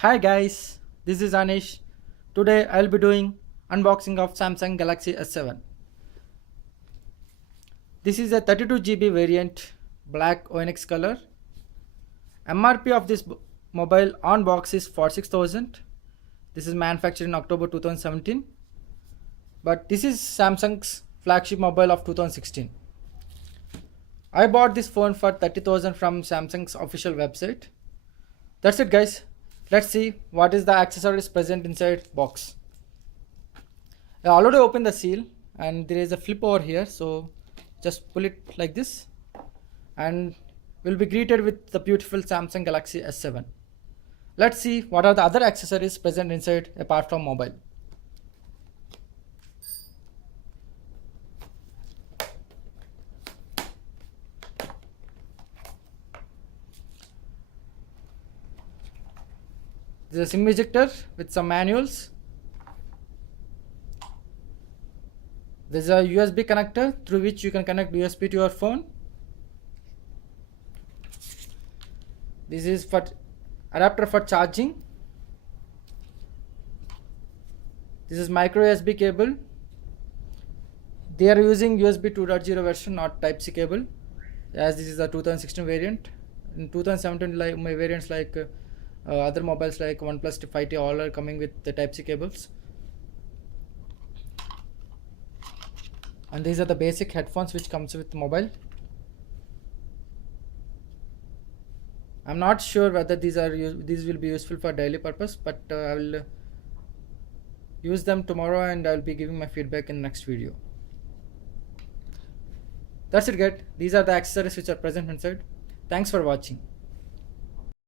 Hi guys, this is Anish. Today I'll be doing unboxing of Samsung Galaxy S7. This is a 32 GB variant, black ONX color. MRP of this mobile on box is 46,000. This is manufactured in October 2017. But this is Samsung's flagship mobile of 2016. I bought this phone for 30,000 from Samsung's official website. That's it guys. Let's see what is the accessories present inside box. I already opened the seal and there is a flip over here, so just pull it like this and we'll be greeted with the beautiful Samsung Galaxy S7. Let's see what are the other accessories present inside apart from mobile. This is a SIM ejector with some manuals. There's a USB connector through which you can connect USB to your phone. This is for adapter for charging. This is micro USB cable. They are using USB 2.0 version, not Type-C cable, as this is the 2016 variant. In 2017, like my variants like other mobiles like OnePlus 5T, all are coming with the Type-C cables. And these are the basic headphones which comes with the mobile. I'm not sure whether these will be useful for daily purpose, but I will use them tomorrow and I will be giving my feedback in the next video. That's it guys. These are the accessories which are present inside. Thanks for watching.